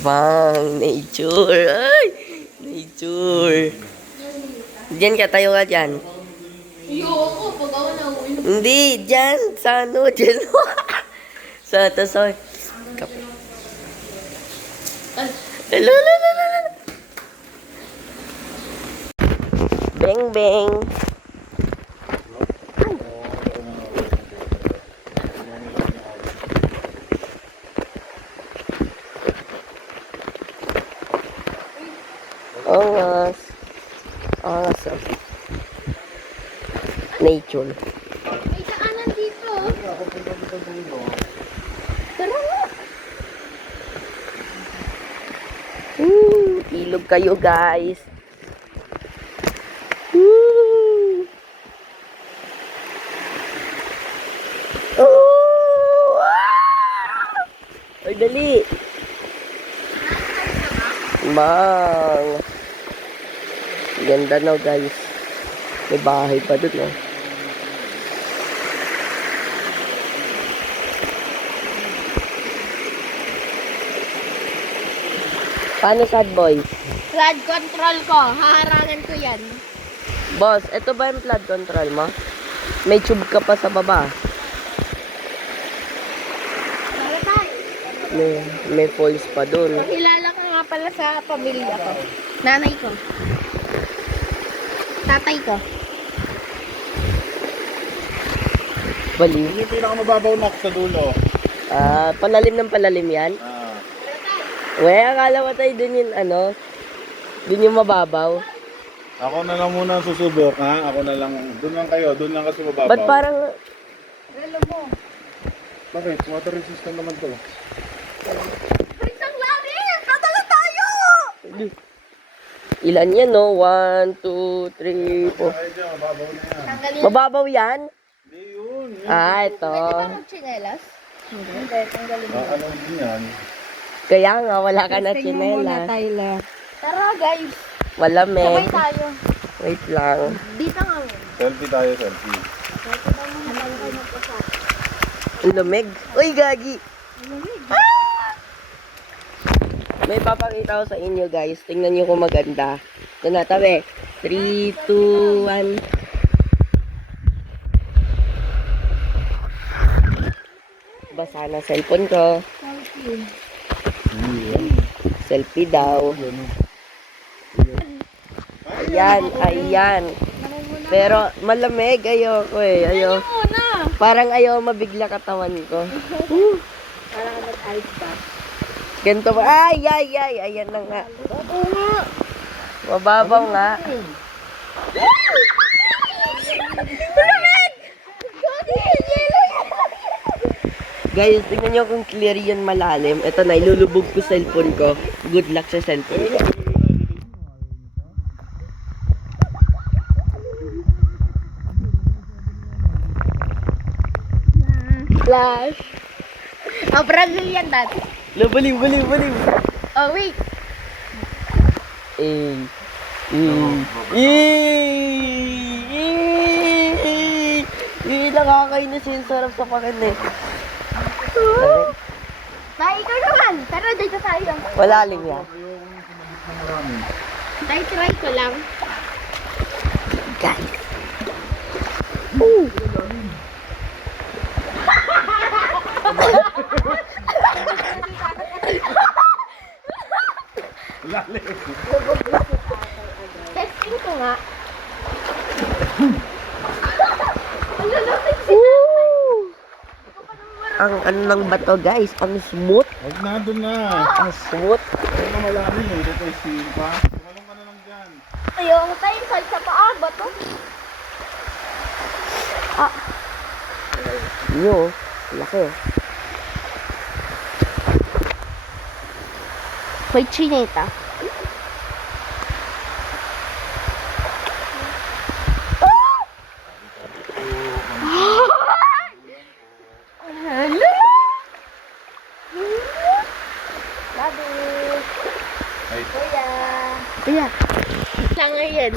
Bang, nature. Ay, nature. Diyan ka, tayo ka dyan. Ayoko, pag ako nauwi. Hindi, dyan. Sa ano, dyan. Sa tasoy. Beng, beng. Angas. Angas. Nature. May daanan dito. Tara nga. Ilog kayo, guys. Woo! Oh! Ah! Ay, dali. Bang. Ganda na, guys. May bahay pa dun, oh. Paano, sad boy? Flood control ko. Haharangan ko yan. Boss, ito ba yung flood control mo? May tube ka pa sa baba. Tara tayo. May falls pa dun. Kilala ka nga pala sa pamilya ko. Nanay ko. Tatay ko. Baliw. Yung pinakamababaw na sa dulo. Palalim ng palalim yan. Wey, akala mo tayo dun yung ano? Dun yung mababaw. Ako na lang muna ang susubok, ha? Ako na lang. Doon lang kayo. Doon lang kasi mababaw. Ba't parang... Relo mo. Bakit? Water resistant naman to. Isang lalim! Tatala tayo! Ilan yan, no? 1, 2, 3, 4. Ay, dyan. Mababaw na yan. Tanggalin. Mababaw yan? Hindi yun. Ito. Pwede ba mag-chinelas? Hindi. Tanggalin mo. Ano din yan? Kaya nga, wala ka na chinela. Tyler. Tara guys. Malamig. Sabay tayo. Wait lang. Dito nga. Selfie tayo, selfie. Ang lamig. Uy, gagi. May papakita ko sa inyo, guys. Tingnan nyo kung maganda. Ito na, tabi. 3, 2, 1. Basa na cellphone ko. Selfie daw. Ayan, ayan. Pero malamig. Ayoko eh. Ayoko. Muna. Parang ayaw mabigla katawan ko. Parang nag-ice ba? Ganito ba? Ay, ay, ay. Ayan na nga. Oo nga. Mababaw nga. Guys, tingnan nyo kung clear yun malalim. Ito na, ilulubog ko cellphone ko. Good luck sa cellphone ko. Flash. Oh, Brazilian dati. Baliw, baliw, baliw. Oh, wait. Eh. Nakakainis yung sarap sa pakin eh. Tay, ikaw naman. Tara, dito tayo. Malalim yan. Tay, try ko lang. Guys. Testing ko nga. Ang ano ng bato guys, ang smooth. Huwag na, doon na. Ang smooth. Huwag na malalim eh. Dito ay seal pa. Tumalong ka na lang dyan. Ayoko tayo sa paa ba to? Nyo, laki oh. May chineta. Hello! Love it. Ay. Kuya. Kuya. Lang ngayon.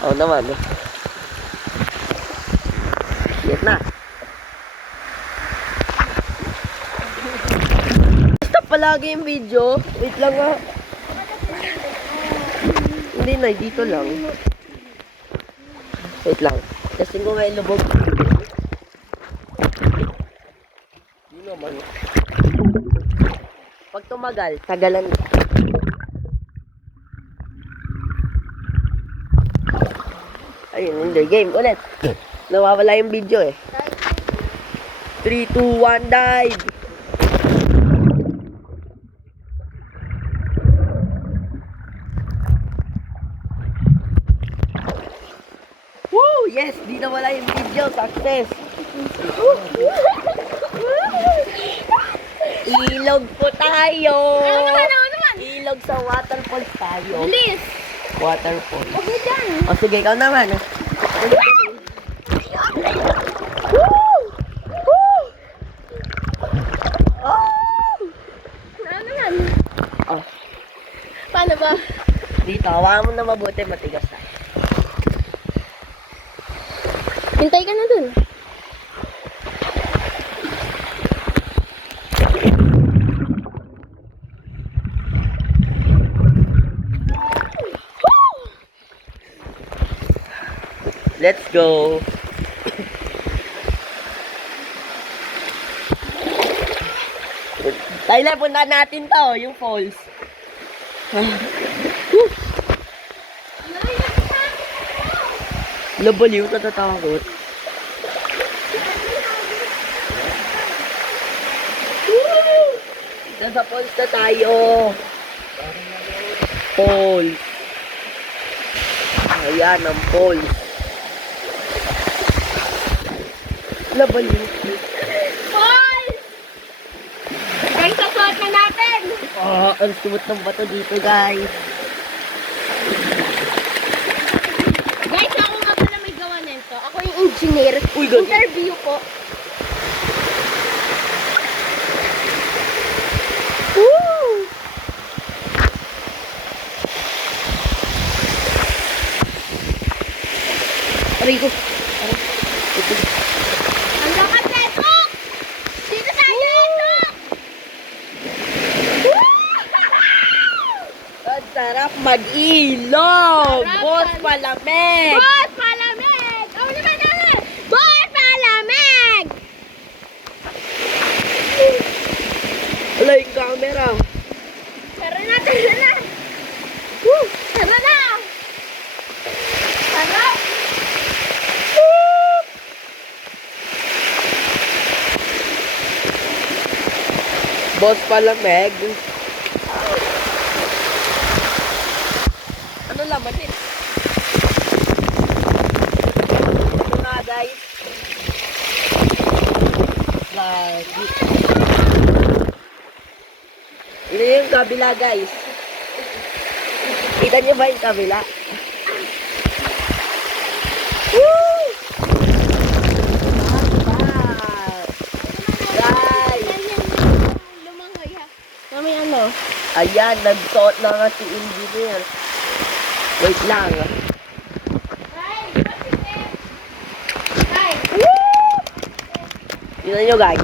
Oo naman. Yan na. Stop! palagi yung video. Wait lang nga. Hindi na, dito lang. Wait lang. Kasi ko nga ilubog. Hindi naman. Pag tumagal, tagalan ka. Ayun, hindi. Game ulit. Nawawala yung video eh. 3, 2, 1, dive! Woo! Yes! Di nawala yung video. Success! Ilog po tayo! Ano naman? Ilog sa waterfall tayo. Bilis! Waterfall. Huwag mo dyan. O sige, ikaw naman. Ano naman? Oh, Paano ba? dito, hawakan mo na mabuti, matigas na. Hintay ka na dun. Let's go. Tyler, punta natin to, yung falls. Labaliw, katatakot. Nasa falls na tayo. Falls. Ayan ang falls. Labaliw. Boys! Guys, sasuot na natin! Ang suot ng bato dito, guys. Guys, ako nga pala may gawa nito. Ako yung engineer. Uy, gabi. Interview po. Woo! Aray ko. Ang lakas na ito! Dito tayo ito! Ang sarap mag-ilog. Sarap, Boss sarap. palamig. Boss, palamig! Ako naman namin! Boss, palamig! Wala yung camera. Tara na, tara na! Woo! Tara na! Tara! Boss palamig. Ano laman eh? Ito nga, guys. Lagi. Ito yung kabila, guys. Kita nyo ba yung kabila? Woo! Guys! Lumangoy ha. Mami ano? Ayan, nagsuot na nga si engineer. Wait lang. Tingnan nyo, guys.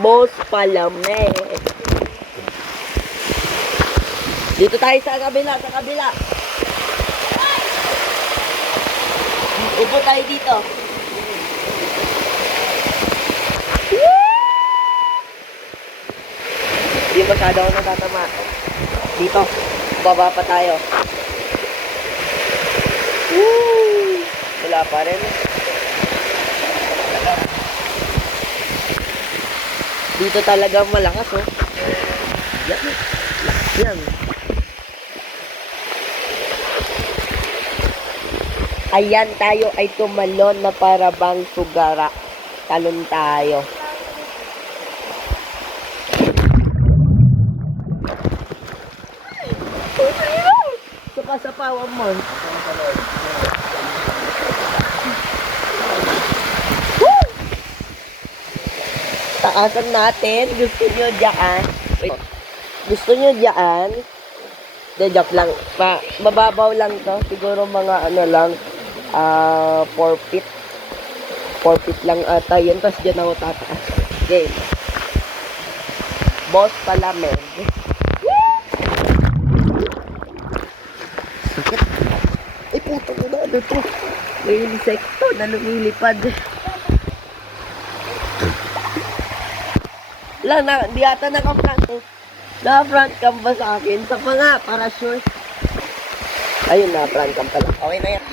Boss palamig. Dito tayo sa kabila, sa kabila. Upo tayo dito. Hindi masyado ako natatama. Dito, baba pa tayo. Woo! Wala pa rin. Dito talaga malakas, oh. Yan. Lakas yan. Ayan, tayo ay tumalon na para bang sugara. Talon tayo. Saka sa pawang mo. Woo! Taasan natin. Gusto nyo dyan. Wait. Gusto nyo dyan. De, joke lang. Mababaw lang to. Siguro mga ano lang, 4 feet. 4 feet lang ata yun. Tapos dyan ako tataas. Okay. Boss pala, men. Sakit. Ay, puto ko na. Ano to? May insekto na lumilipad. Wala na, di ata naka-front. Naka-front cam ba sa akin? Sa pa nga, para sure. Ayun na, front cam pala. Okay na yan.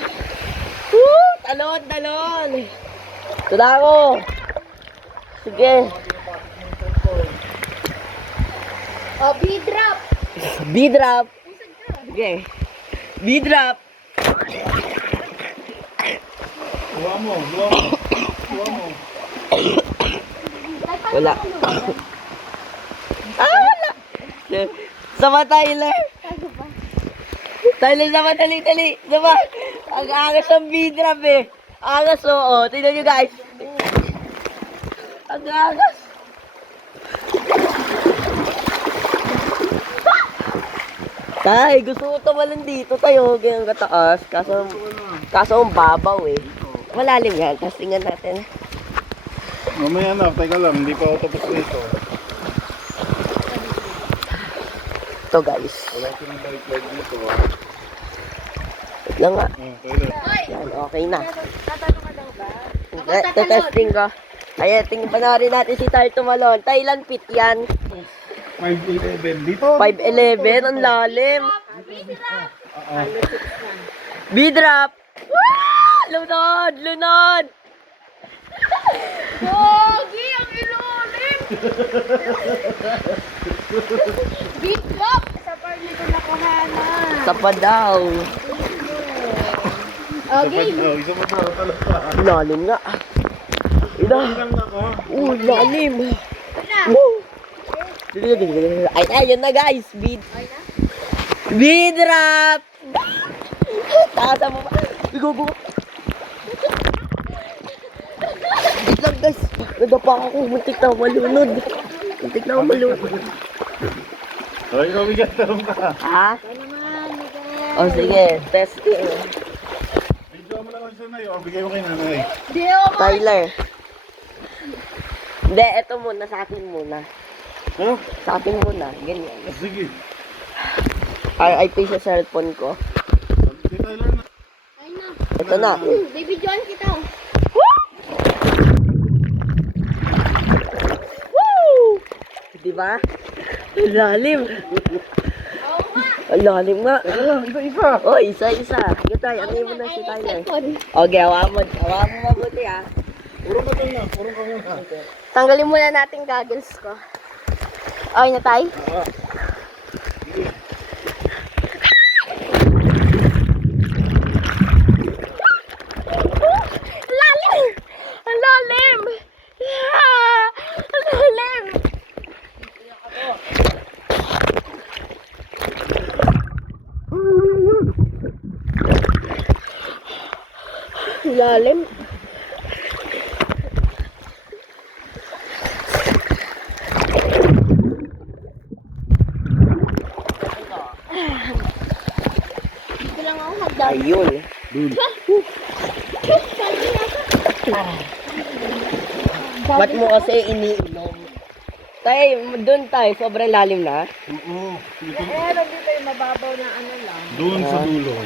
Woo! Talon, talon! Ito na ako. Sige. Oh, B-drop. B-drop. Sige. B-drop. Buha mo, buha mo. Buha mo. Wala. Wala. Sama Tyler. Tyler, sama, tali. Sama. Ang angas ng B-drop eh. Angas, oo. Tingnan nyo guys. Ang angas. Tay, gusto ko tumalon dito tayo. Ganyan kataas. Kaso ang babaw eh. Malalim yan. Tapos tingnan natin. Mamaya na, teka lang, hindi pa ako tapos nito. Ito guys. Wala silang balik dito ha. Wait lang nga. Toilet. Yan, okay na. Tatanong ka daw ba? Testing ko. Ayan, panoorin natin si Tay tumalon. Thailand fit yan. 5'11 dito. 5'11, ang lalim. B-drop. Lunod, lunod. Pogi, ang ilalim. B-drop. Sa parli ko nakuhanan. Sa pa daw. Okay. Isa mo daw, talaga. Lalim nga. Ina. Lang ako. Lalim. Woo. Ay, ayun na guys. B-drop. Tasa mo pa. Bigo. Wait lang guys. Nadapa ako. Muntik na ako malunod. Hoy, mabigat tarong ka. Ha? Ito naman, Miguel. O sige. Testing. Video mo lang ako sa nanay, o bigay mo kay nanay. Di ako. Tyler. Hindi, eto muna. Sa akin muna. Ha? Sa akin muna. Ganyan. Sige. Ay, pay sa cellphone ko. Si Tyler na. Ay na. Ito na. Baby John kita. Woo! Diba? Ang lalim. Oo nga. Ang lalim nga. Isa. Oh, isa-isa. Sige tayo. Ano mo na si Tyler? Okay, hawa mo mabuti ah. Puro ka doon na. Puro ka muna. Tanggalin muna natin goggles ko. Okay na tayo? Lalim! Ang lalim! Ang lalim! Lalim. Dito lang ako magdaan. Ayun. Ba't mo kasi iniinom? Tay, doon tayo. Sobrang lalim na. Oo. Dito yung mababaw na ano lang. Doon sa dulo.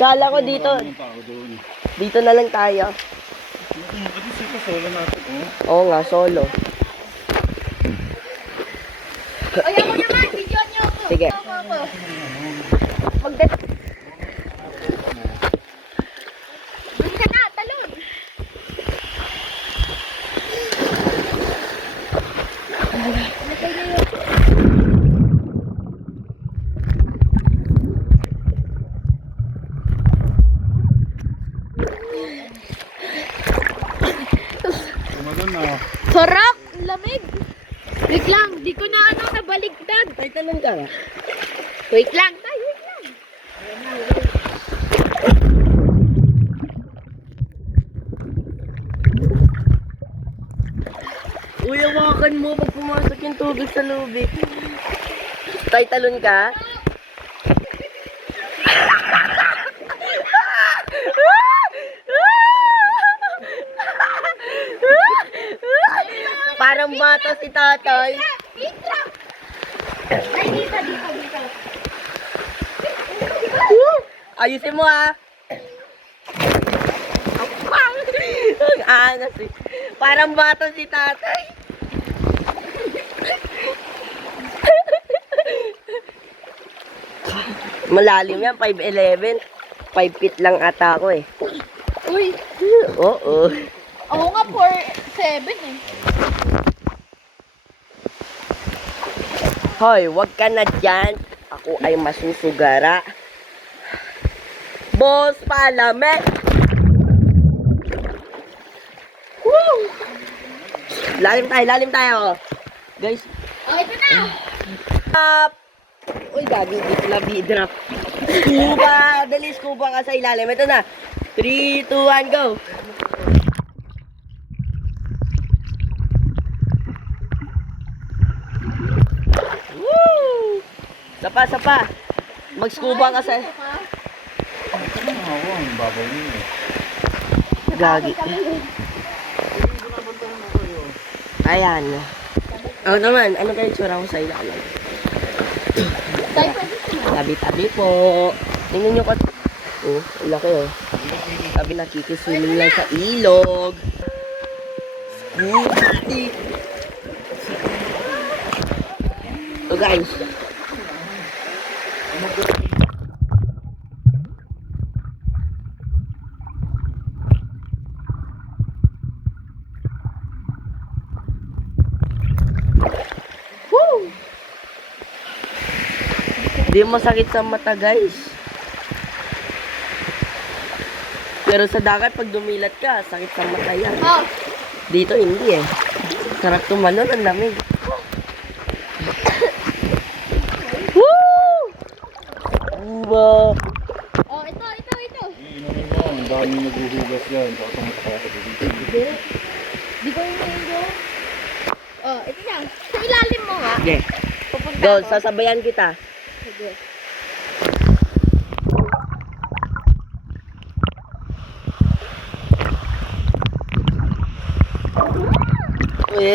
Kala ko dito. Maraming tao doon. Dito na lang tayo. Kasi sito solo natin. Oo nga, solo. Ay, ako naman! Bigyan niyo ako! Sige. Ako. Doon ka na! Talon! Tumadon na. Sarap! Lamig! Wait lang! Di ko na nabaligtad! Tay, talon ka na. Wait lang! Tay, wait lang! Uy, hawakan mo pag pumasok yung tubig sa lubig. Tay, talon ka. bumato si tatay. Itrap! Ay, dito. Ayusin mo ha. Ang angas eh. Parang bato si tatay. Malalim yan, 5'11". 5 feet lang ata ako eh. Uy, Oo. ako nga 4'7" eh. Hoy, wag ka na dyan. Ako ay masusugara. Boss Palame. Woo! Lalim tayo. Guys, Oh, ito na! up! Uy, gagi, di ko na B-drop. Scuba! Dali, scuba ka sa ilalim. Ito na. 3, 2, 1, go! Woo! Sapa. Mag-scuba ka sa... Ako, ang babaw niyo eh. Gagi. Ayan. Ako naman, ano kayo tsura ko sa ilalim? Tabi-tabi po. Tingnan nyo ko. Oh, ang laki oh. Sabi nakikiswimming lang sa ilog. Scuba. So guys. Woo! Di masakit sa mata guys. Pero sa dagat pag dumilat ka, sakit sa mata yan. Oh, Dito hindi eh. Sarap tumalon, ang lamig. Woo! Uwa! oh, ito. Iinumin mo, ang daming naghuhugas yan. Baka tumatapos dito. Di ko yung mango. Oh, ito na. Sa ilalim mo nga. Okay. Pupunta Go, ako. sasabayan kita. Sige.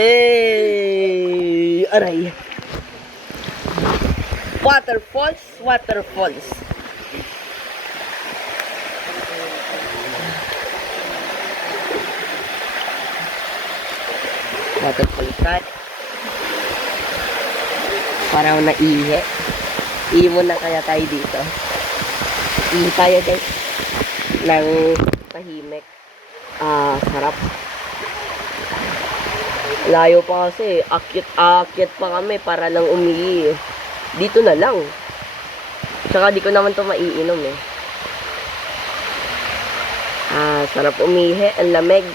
Hey! Aray! Waterfalls. Waterfalls tayo. Parang naihe. Ihi muna kaya tayo dito. Ihi tayo guys. Nang tahimik. Sarap. Layo pa kasi. Akyat pa kami para lang umihi. Dito na lang. Tsaka di ko naman to maiinom eh. Sarap umihi. Ang lamig.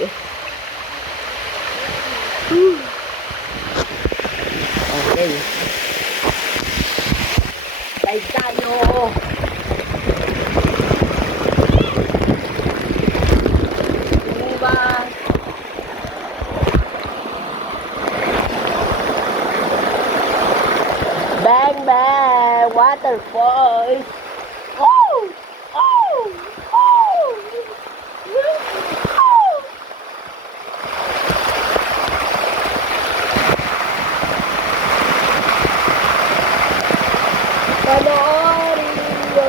Okay. Dive tayo. Scuba. Bang bang. Waterfalls. Oh! Panoorin nyo.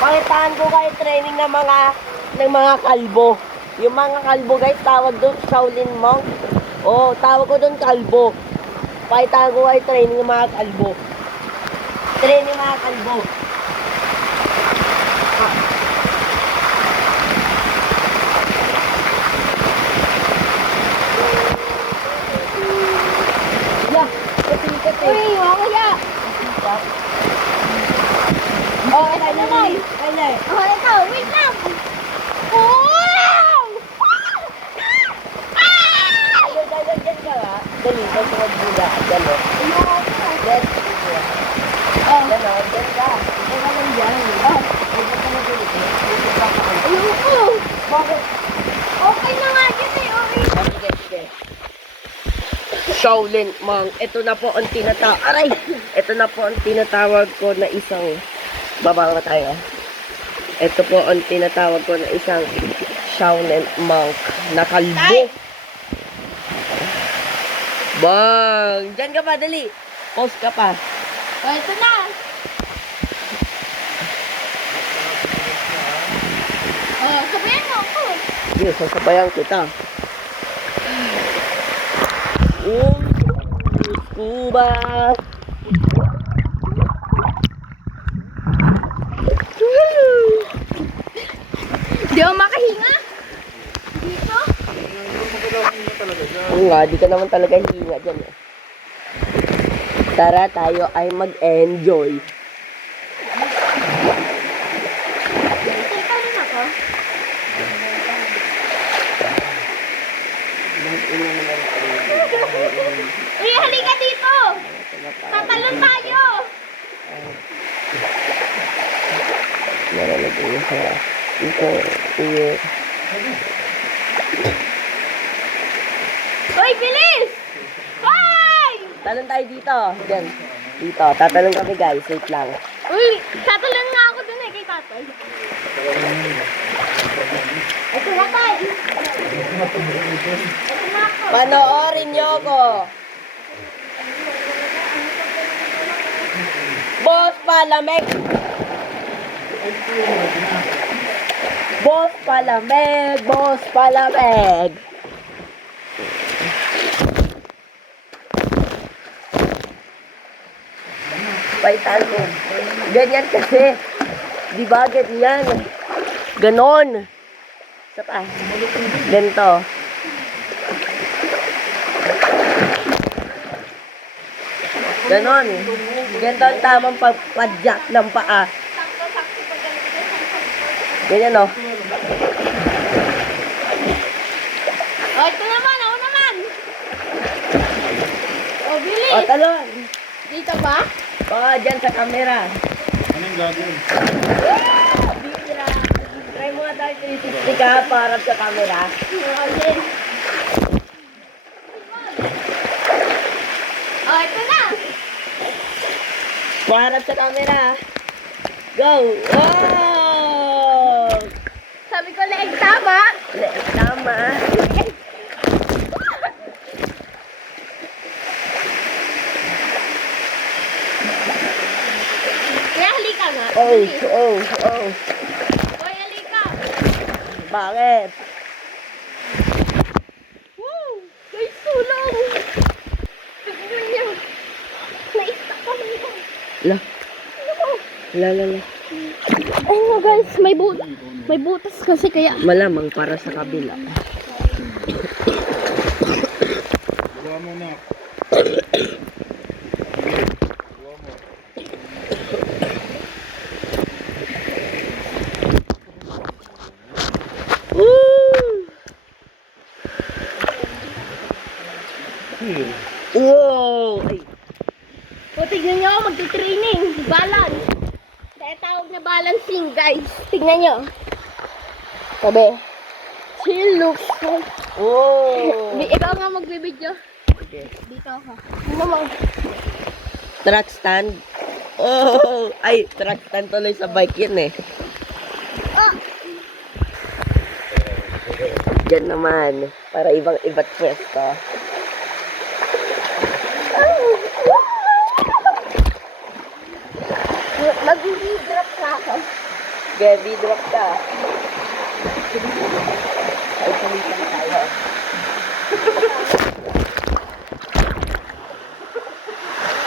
Pakitaan ko kayo training ng mga kalbo. Yung mga kalbo guys, tawag doon Shaolin Monk. Oh, tawag ko doon kalbo. Pakitaan ko kayo training ng mga kalbo. Training mga kalbo. Yeah, kasi. Uy, kuya. Oh, ano na? Oh, ito. Wait lang. Wow! Dyan ka nga. Dali, sa sunod muna. Dyan o. Dyan. Oh, Dyan o. Dyan ka. Dyan ka lang dyan. oh. Dyan ka na dyan. Ayoko. Bakit? Okay na nga dyan eh. Okay. Sige. Shaolin monk. Ito na po ang tinatawag. Ito na po ang tinatawag ko na isang bababa tayo. Ito po ang tinatawag ko na isang Shaolin monk na kalbo. Bang! Diyan ka pa, dali. Pause ka pa. Oh, ito na. Oh, sabihin mo ako. Sige, sasabayan kita. Scuba! Di ako makahinga. Dito? Oo nga, di ka naman talaga hinga dyan. Eh. Tara, tayo ay mag-enjoy. Teka rin ako. Uy, halika dito. Tatalon tayo. Naralag ko sa iyo. Uy, bilis. Hoy! Talon tayo dito. Diyan. Dito. Tatalon kami guys. Wait lang. Uy, tatalon nga ako dun eh, kay tatay. Ito na tayo. Ito na ako. Panoorin niyo ako. Boss Palamig. Boss Palamig. Boss Palamig. Paitan mo. Ganyan kasi. Di ba? Ganyan. Ganon. Isa pa. Ganito. Ganon. Ganito ang tamang pagpadyak ng paa. Ganyan o. Oh, ito naman, ako naman. Oh, bilis. O, talon. Dito ba? O, dyan sa camera. Anong gagawin? Bira. Try mo nga tayo 360 ka para sa camera. Okay. Oh, ito na. Para sa camera. Go. Wow! Sabi ko, leeg tama. Tama. Kaya halika nga. Oh, Bilis. oh, oh. Hoy, halika. Bakit? Woo! Guys, tulong. Tignan niyo. Na-stuck kami ito. La. La. Ay nga guys, may butas kasi kaya. Malamang para sa kabila. Gawa mo na. Wow! Ay, O, tignan nyo, magti-training. Balance. Kaya tawag na balancing, guys. Tignan nyo. Sabi. Chill looks like. oh! Ikaw nga magbibideo. Okay. Dito ako. Ano mo? Track stand. Oh! Ay, track stand tuloy sa bike yun eh. Ah! Yan naman. Para ibang-iba't pwesto. Mag-drop ka ako. Gabi, drop ka. Ay, tumitan tayo.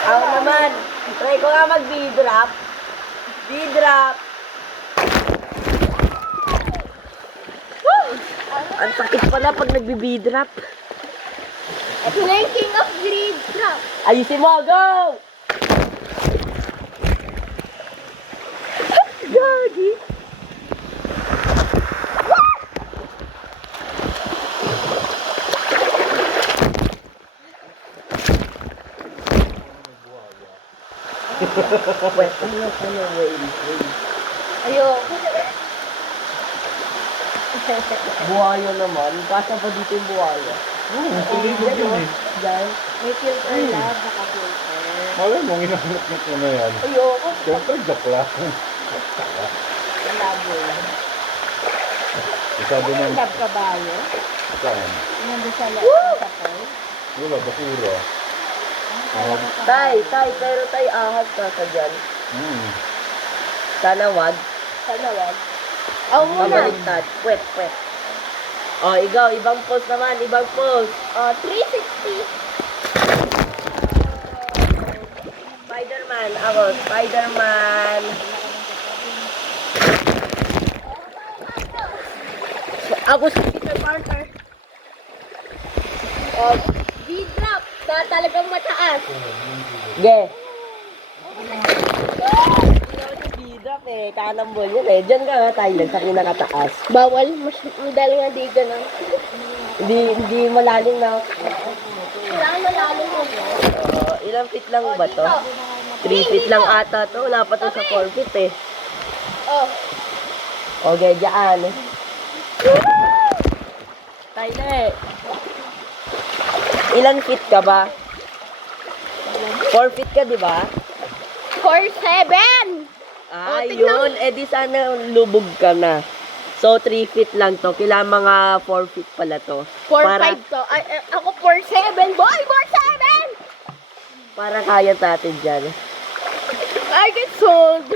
Ako naman. Try ko nga mag-B-drop. B-drop. Ang sakit pala pag nagbi-B-drop. Ito na yung king of grid drop. Ayusin mo, go! Gagi. Wait, wait. Ayoko. Buhaya naman. Basta pa dito yung buhaya. Pilipid yun eh. Diyan. May filter lab, naka-filter. Malay mo, ginamit mo na yan. Ayoko. Siyempre, joke lang. Labo. Sabi ng... Lab kabayo. Saan? Nandun sa loob sa pool. Wala, bakura. Tay, pero tay, ahas ka sa dyan. Sana wag. Sana wag. Oh, muna. Pabaliktad. Pwet. O, ikaw, ibang pose naman, ibang pose. 360. Spider-Man, ako, Spider-Man. Ako si Peter Parker. D-drop na talagang mataas. Ge. Bidrak eh, kanambol yun eh. Diyan ka nga tayo sa pinakataas. Bawal. Madali nga di ganun. Hindi malalim na. Kailangan malalim mo. Ilang feet lang ba to? 3 feet lang ata to. Wala pa to sa 4 feet eh. Oh. Okay, dyan. Tyler. Ilang feet ka ba? 4 feet ka, di ba? 4'7". Ah, tignan. yun. Eh di sana lubog ka na. So, 3 feet lang to. Kailangan mga 4 feet pala to. 4'5" to. Ay, ako 4'7". Boy, 4'7". Para kaya natin dyan. I get sold.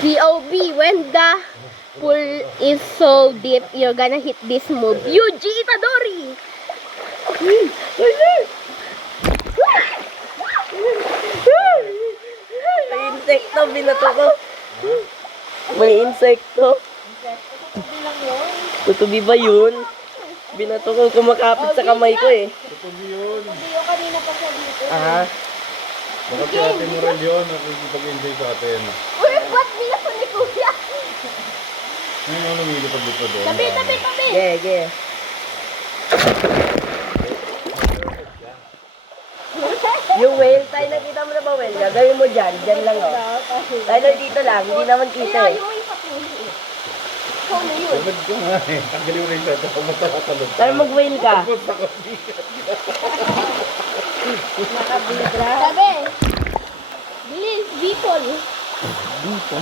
POV, when the pool is so deep, you're gonna hit this move. Yuji Itadori! May insekto, binato ko. May insekto. Tutubi ba yun? Binato ko, kumakapit sa kamay ko eh. Tutubi yun. Yung kanina pa siya dito. Ah, Baka si Ate Moral yun. Nakikipag-enjoy sa atin. Uy, ba't nila ko ni Kuya? Ngayon yung lumilipad dito doon. Tabi! ge. Yung whale, tayo nakita mo na ba whale? Gagawin mo dyan, dyan lang oh. Tayo dito lang, hindi naman kita eh. Yung isa po. Ikaw na yun. Tulad ko nga eh. Tanggalin mo na yung seta. Matalatalog. Tayo mag-whale ka. Punta ko Tabi! Bilis, Bicol. Dito.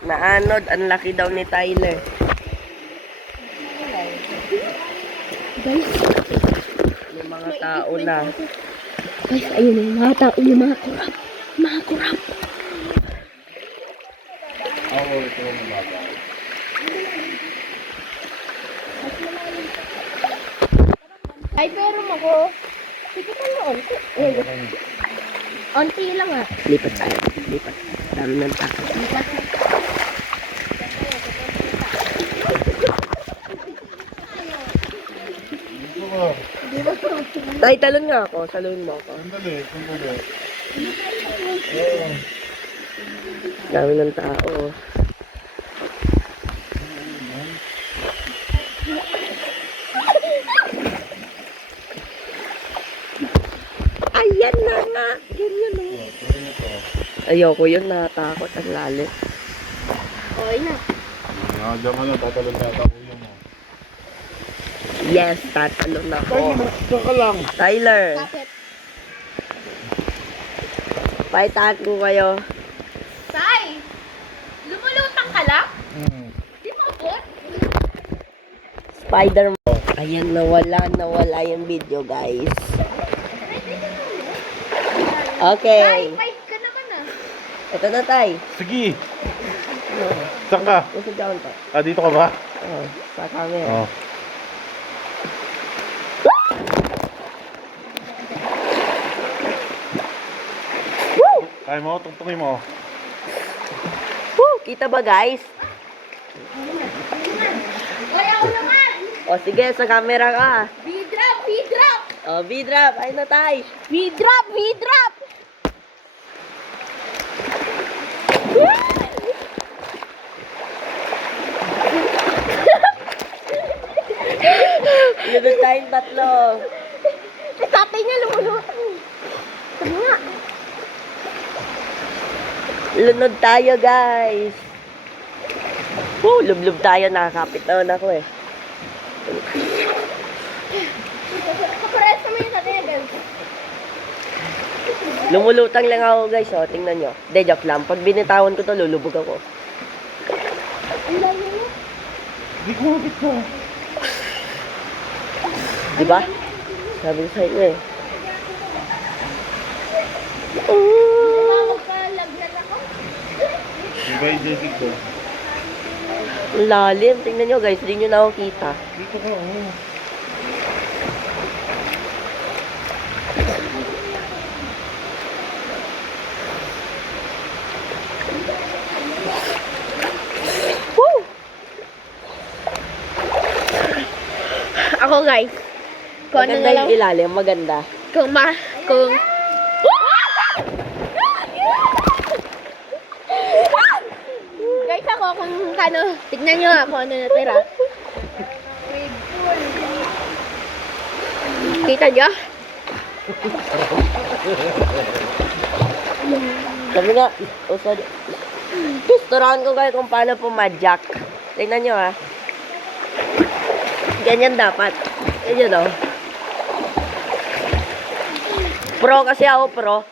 Naanod, ang laki daw ni Tyler. Guys, Yung mga tao na. guys, ayun na yung mga tao, yung mga kurap. Mga kurap. Ako, ito mo baba. Ay, pero ako. Sige ka na, onti. Onti lang ah. Lipat tayo, lipat. Dami ng tao. Tay, talon nga ako. Talon mo ako. Sandali. Dami ng tao. Ayan na nga. Ganyan o. Ayoko yun. Nakatakot. Ang lalim. Okay na. Diyan ka na. Tatalon na ako yun mo. Yes, tatalon ako. Diyan ka lang. Tyler, Kapit. paitaan ko kayo. Tay! Lumulutang ka lang? Di mo abot? Spider-Man. Ayan, nawala yung video, guys. Tay, Okay. fight ka naman ah. Ito na, Tay. Sige. Saan ka? Usod down to. Ah, dito ka ba? Oh, sa camera. Oo. Kaya mo, tungtungin mo. Woo! Kita ba, guys? Hoy, ako naman! O, sige, sa camera ka. B-drop! B-drop! O, V-drop. Ayun na, Tay. B-drop! B-drop! kayong tatlo. Eh, tatay niya lumulutang. Sabi nga. Lunod tayo, guys. Lub-lub tayo. Nakakapit na ako eh. Kapares naman yung tatay niya, guys. Lumulutang lang ako, guys. Oh, tingnan nyo. De, joke lang. Pag binitawan ko to, lulubog ako. Ang dami niya. Hindi ko mabit ko. Diba? Sabi ko sa inyo eh. Magpalagyan ako. Diba yung Jessic ko? Ang lalim. Tingnan nyo, guys. Hindi nyo na ako kita. Dito ka, oh. Woo! Ako, guys. Kung ano Maganda na lang. yung ilalim. Maganda. Kung guys, ako kung ano, tignan nyo ako ano natira. Kita nyo? Sabi nga, usad. Turuan ko kayo kung paano pumadyak. Tingnan nyo ha. Ganyan dapat. Ganyan o. Pro kasi ako, pro.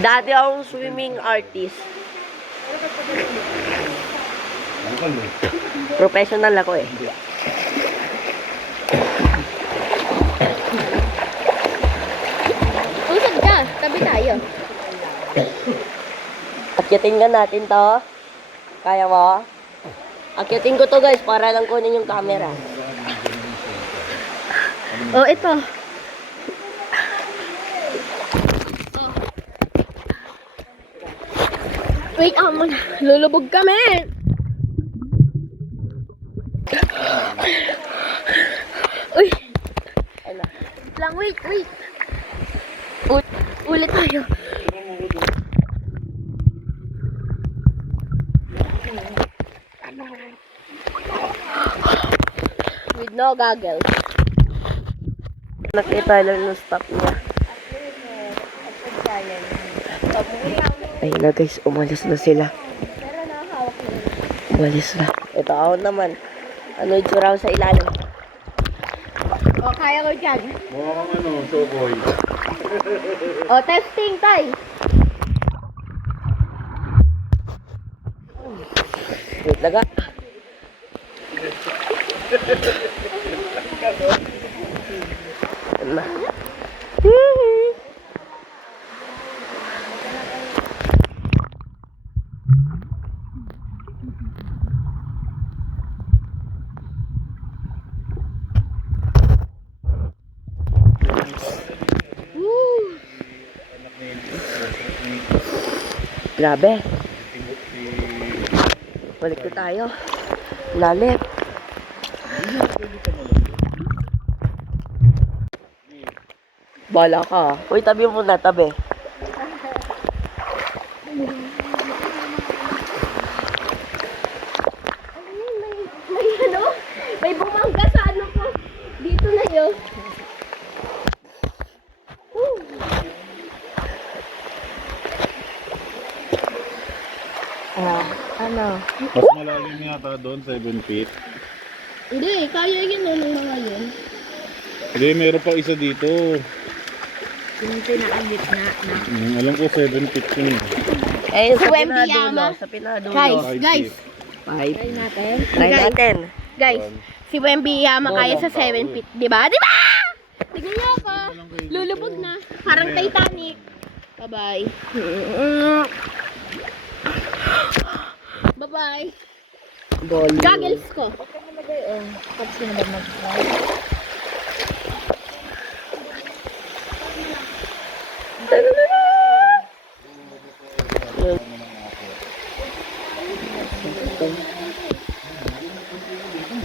Dati akong swimming artist. Professional ako eh. Usad ka, tabi tayo. Akyatin ka natin to. Kaya mo? Akyatin ko to guys para lang kunin yung camera. Oh, ito. Oh. Wait, muna. Lulubog kami. Uy. Ano? Lang, wait. Ulit tayo. With no goggles. Nakita lang yung stop niya. Ayun na guys, umalis na sila. Umalis na. Ito ako naman. Ano yung tsura ko sa ilalim? O, kaya ko dyan. Mukha kang ano, sokoy. O, testing tayo. Wait laga. Ano na? Grabe. Balik na tayo. Lalim. Bala ka. Uy, tabi mo na, tabi. May ano? May bumangga sa ano ko. Dito na yun. Ano? Mas malalim yata doon, 7 feet. Hindi, kaya yun ng mga yun. Hindi, meron pa isa dito. Yung pinakagitna na. Alam ko 7 feet yun. Eh, sa Wemby pinadulo. Yama. Sa pinadulo. Guys. Five. Try natin. Try natin. Guys, si Wemby Yama kaya sa 7 feet, di ba? Di ba? Tignan niyo ako. Lulubog na. Parang Titanic. Bye-bye. Bye-bye. Bolo. Goggles ko.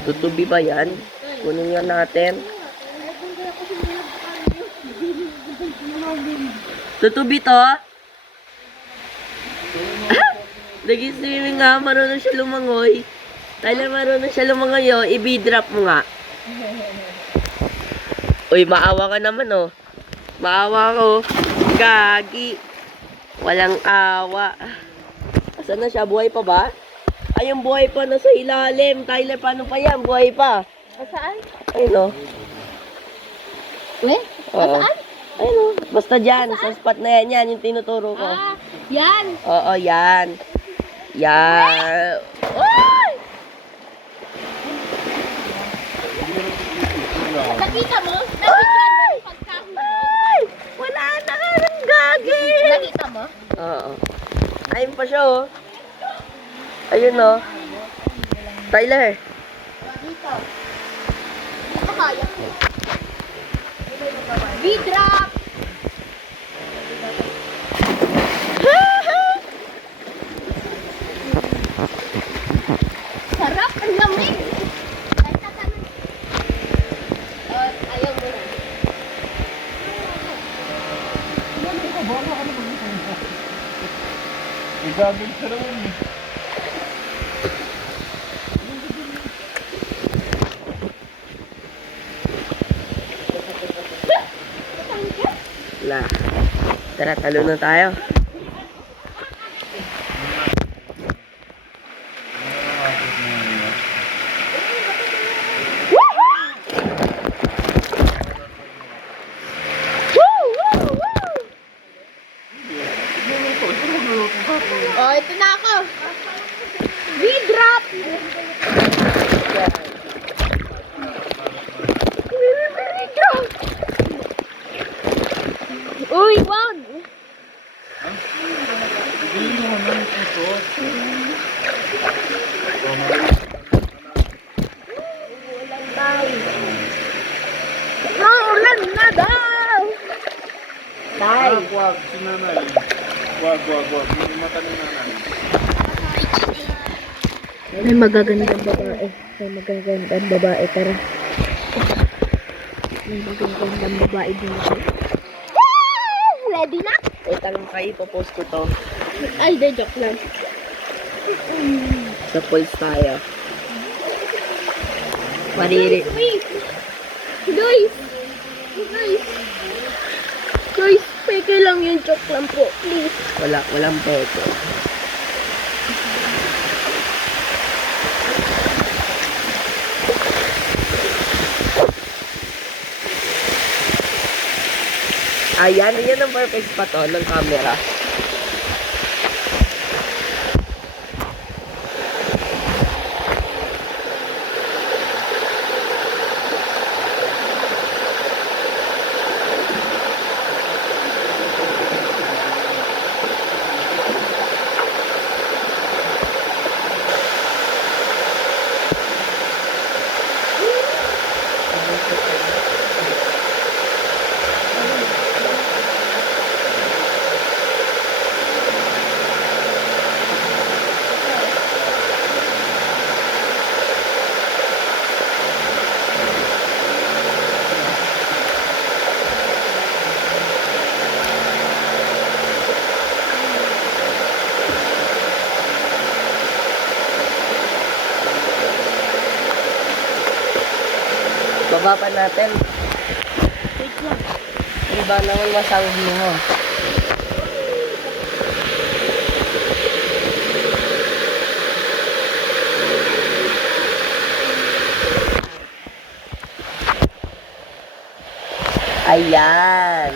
Tutubi ba yan? Kunin nga natin. Tutubi to? Nag-swimming nga, marunong siya lumangoy. Tyler, marunong siya lumangayo. I-B-drop mo nga. Uy, maawa ka naman, oh. Maawa ko. Gagi. Walang awa. Asan na siya? Buhay pa ba? Ay, yung buhay pa nasa ilalim. Tyler, paano pa yan? Buhay pa. Saan? Ayun, oh. Eh? Oo. Saan? Ayun, oh. Basta dyan. Sa spot na yan. Yan, yung tinuturo ko. Ah, yan. Oo, yan. Yan. Uy! Nakita mo? Nakita mo yung pagkahulog? Wala na ka ng gagi. Nakita mo? Oo. Ayun pa siya, oh. Ayun, oh. Tyler. Dito. Dito kaya ko. V-drop! Sarap! Ang lamig! Kahit tatanong. Ayaw mo na. Igagawin sa naman eh. Wala. Tara, talo na tayo. Oh, ito na ako. V-drop! V-drop! Uy, wag! Hindi mo naman ito. Ulan na daw! Wag, si nanay. Wag. Hindi mata ni nanay. May magagandang babae. May magagandang babae, tara. May magagandang babae dito. Ready na? Wait lang kayo, ipopost ko to. Ay, de joke lang. Sa pulse tayo. Mariri. Guys! Guys, peke lang yung joke lang po, please. Walang peke. Ayan, yan ang perfect spot ng camera. Baba pa natin. Wait lang. Iba naman masanggi mo. Ayan.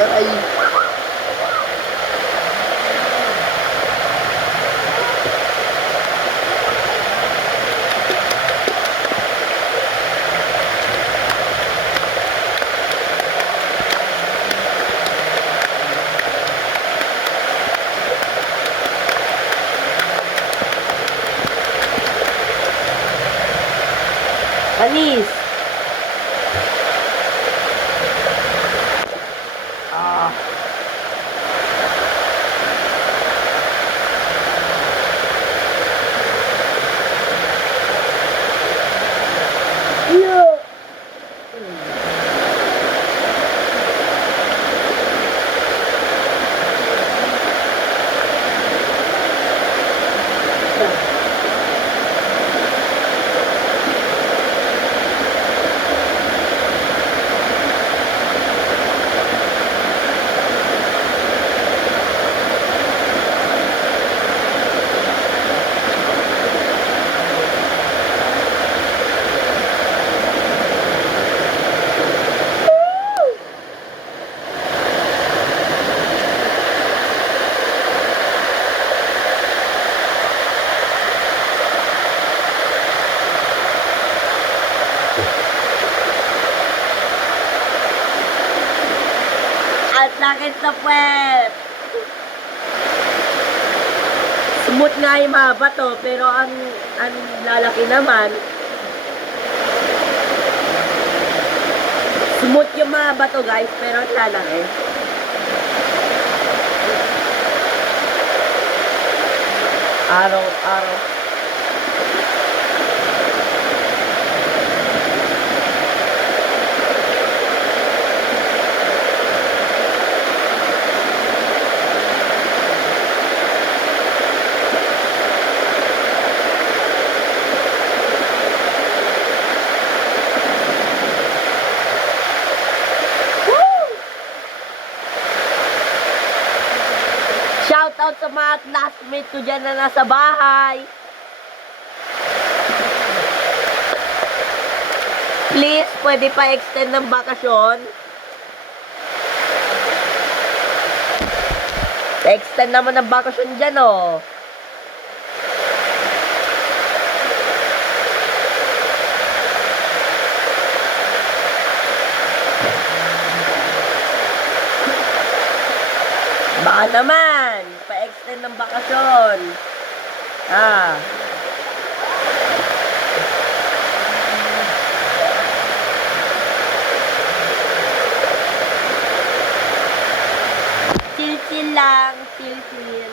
Ay. Panis. Ah. na puwet. Smooth nga yung mga bato, pero ang lalaki naman. Smooth yung mga bato guys, pero ang lalaki. Araw-araw. Shoutout sa mga classmates ko dyan na nasa bahay. Please, pwede pa extend ng bakasyon. Extend naman ng bakasyon dyan, oh. Baka naman, pa-extend ng bakasyon. Ah. Chill-chill lang, chill-chill.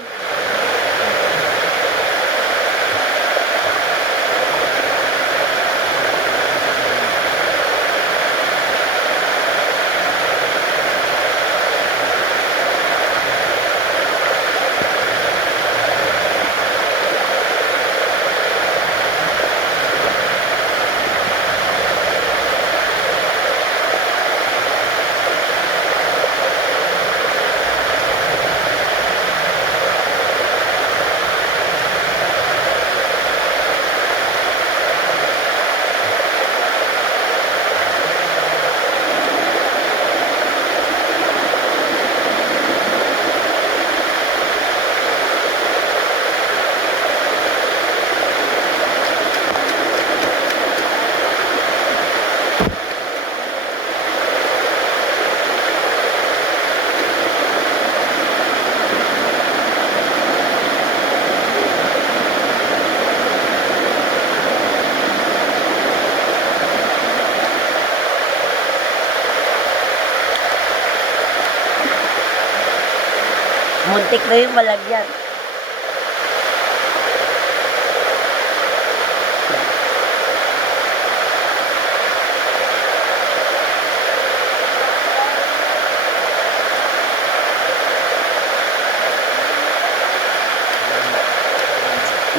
Muntik na yung malagyan.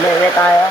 Meme tayo.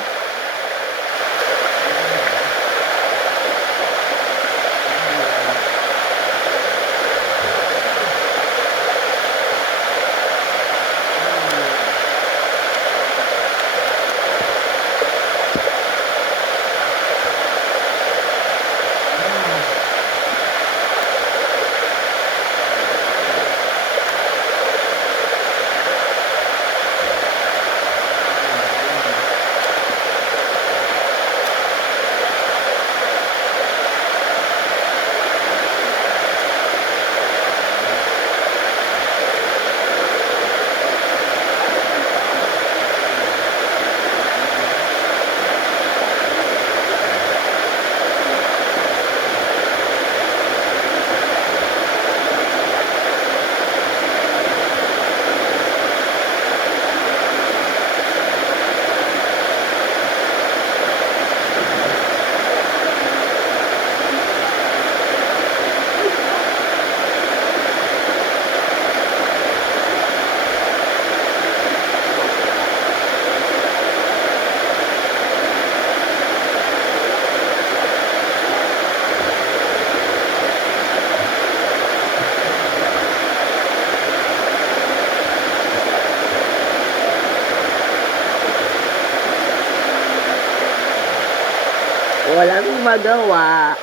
Walang magawa.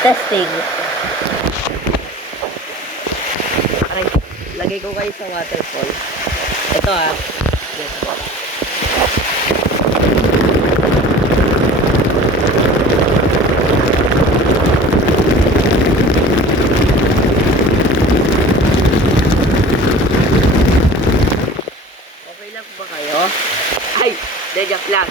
Testing. Lalagay ko kayo sa waterfall. Ito ah. Ito. Okay lang ba kayo? Ay! Dedyak lang.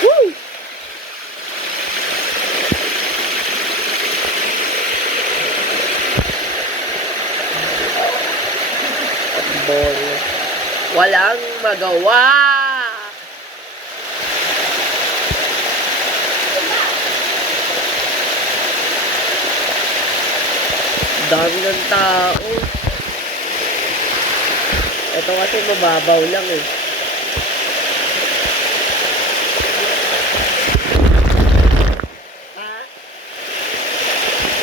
Woo! Ball. Walang magawa! Dami ng tao. Ito kasi mababaw lang eh.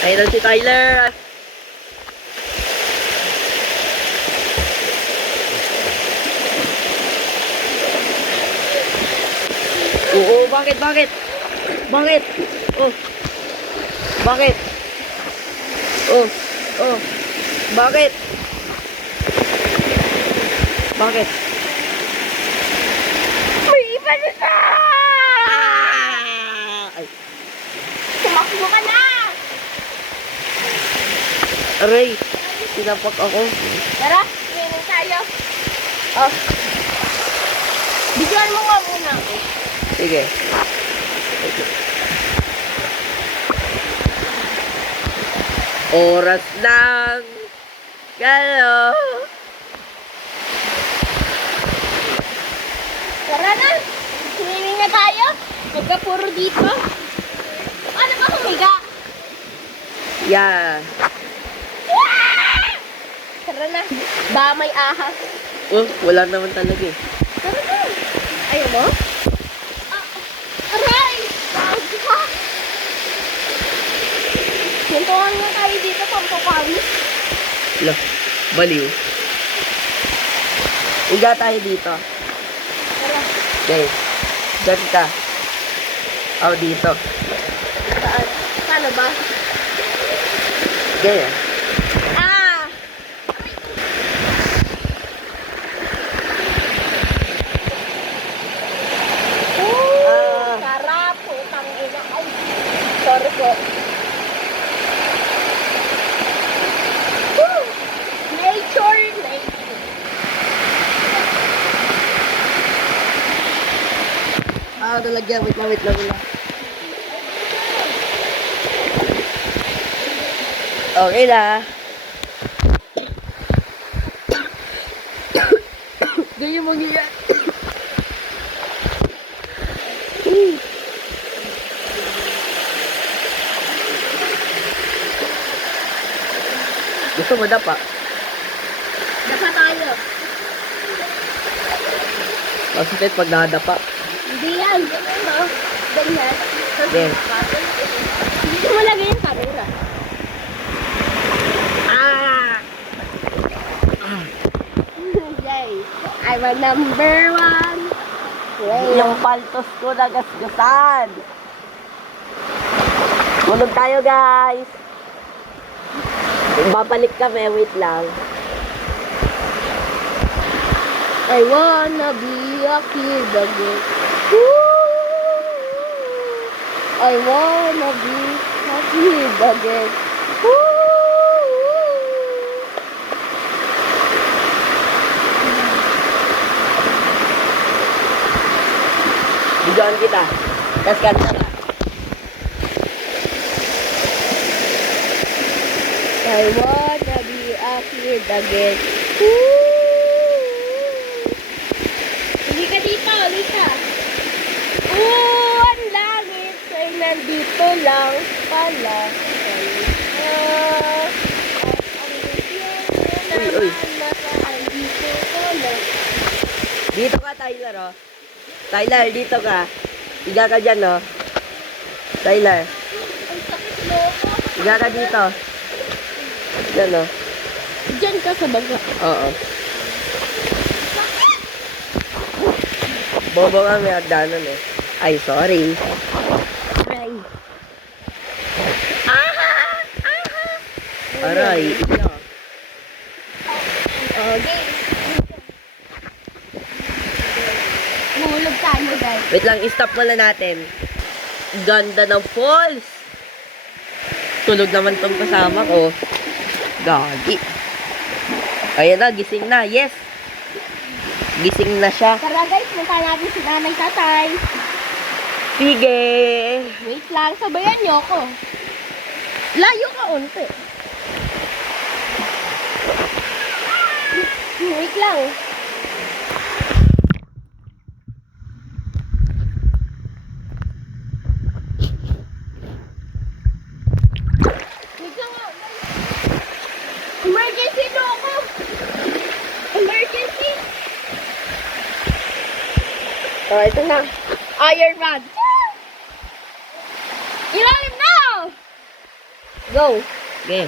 Ayun na si Tyler. Oo, bakit? Bakit? Oh. Bakit? Oh. Oh. Bakit? Bakit? May iba na siya! Ay. Tumakbo ka na! Aray. Sinapak ako. Tara, inom tayo. Oh. Bigyan mo nga muna ako. Sige. Oras ng galo. Tara na! Swimming na tayo. Magkapuro dito. Ano ba humiga? Yeah. Tara na. Ba may ahas. Oh, wala naman talaga eh. Tara na. Ayaw mo? Ah, aray! Bawag ka! Suntukan nga tayo dito, pampapawis. Lo, baliw. Higa tayo dito. Tara. Okay. Diyan ka. Oh, dito. Saan? Paano ba? Ganyan. Ah! Sarap! Putang ina. Ay, sorry po. Woo! Nature! Nalagyan. Wait lang. Okay na. Ganyan mo niya. Gusto mo dapa? Dapa tayo. Masakit pag nadapa. Hindi yan. Ganyan mo. Ganyan. Ganyan. Dito mo lagay yung camera. Yay. I'm a number one. Yay. Yung paltos ko nagasgasan. Tulog tayo, guys. Babalik kami. Wait lang. I wanna be a kid again. I wanna be a kid again. Bidyoan kita. Tapos kanta ka. I wanna be a kid again. Hindi ka dito, Lisa. Ang langit ay nandito lang pala. Uy. Nandito ko lang. Dito ka, Tyler, oh. Tyler, dito ka. Higa ka dyan, oh. Tyler, Ang sakit mo ko. higa ka dito. Dyan, oh. Diyan ka sa baga. Oo. Bobo nga may hagdanan eh. Ay, sorry. Aray. Aha! Aha! Aray, ito. Okay. Mahulog tayo, guys. Wait lang, stop muna natin. Ganda ng falls. Tulog naman tong kasama ko. Gagi. Ayan na, gising na. Yes. Gising na siya. Tara guys, punta natin si nanay tatay. Sige. Wait lang, sabayan niyo ako. Layo ka unti. Wait lang. Wait lang nga. Emergency na ako. Emergency. Oh, ito na. Iron Man. Ilalim na! Go. Okay.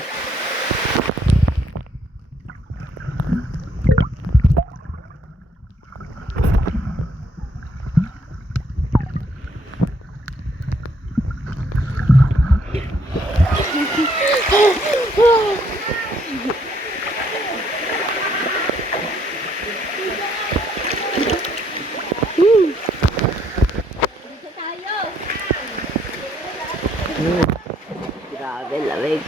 Dito tayo. Grabe, lamig.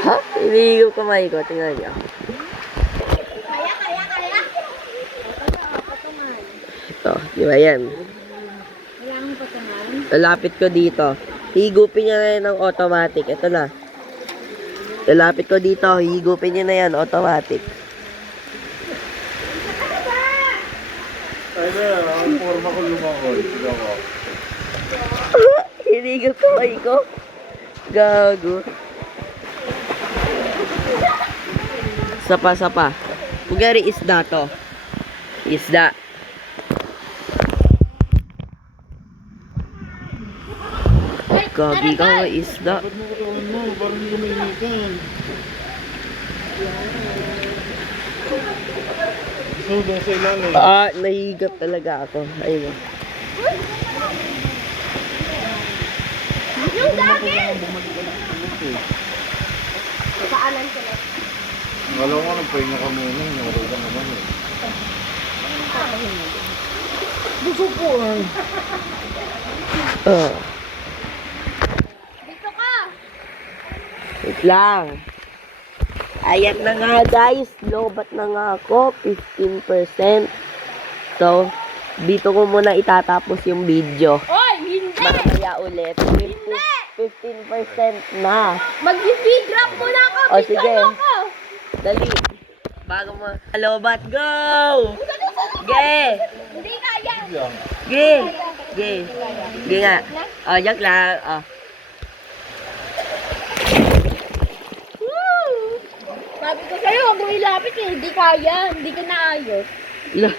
Ha? Hindi ko kamay ko. Tingnan niyo. Kaya. Ito, di ba yan? Kailangan pa tumahan. Lalapit ko dito. Higupin niya na yan ng automatic. Ito na. Lalapit ko dito. Higupin niya na yan. Automatic. Ay na, ang forma ko lumakol. Tignan ko. Hindi ko kamay ko. Gago. Sapa. Kugari isda to. Isda. Gabi ka nga isda. Ba't mo katawan mo? Parang hindi ko mainitan. So, doon sa ilalim. Nahigap talaga ako. Ayun. Yung sa akin! Paanan ko lang. Alam ko, nagpahinga ka muna. Naroon ka naman eh. Busog ko ay. Dito ka! Wait lang. Ayan na nga guys. Lobat na nga ako. 15%. So, dito ko muna itatapos yung video. Oy, hindi! Mamaya ulit. 15% na. Mag-speed rap muna ako! O, Bigyan sige. mo ako! Dali. Bago mo. Lobat, go! Ge! Hindi kaya! Ge! Ge! Ge nga. O, joke lang. O. Woo! Sabi ko sa'yo, huwag mo ilapit eh. Hindi kaya. Hindi ka naayos. Lah.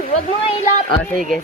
Huwag mo nga ilapit. O, sige.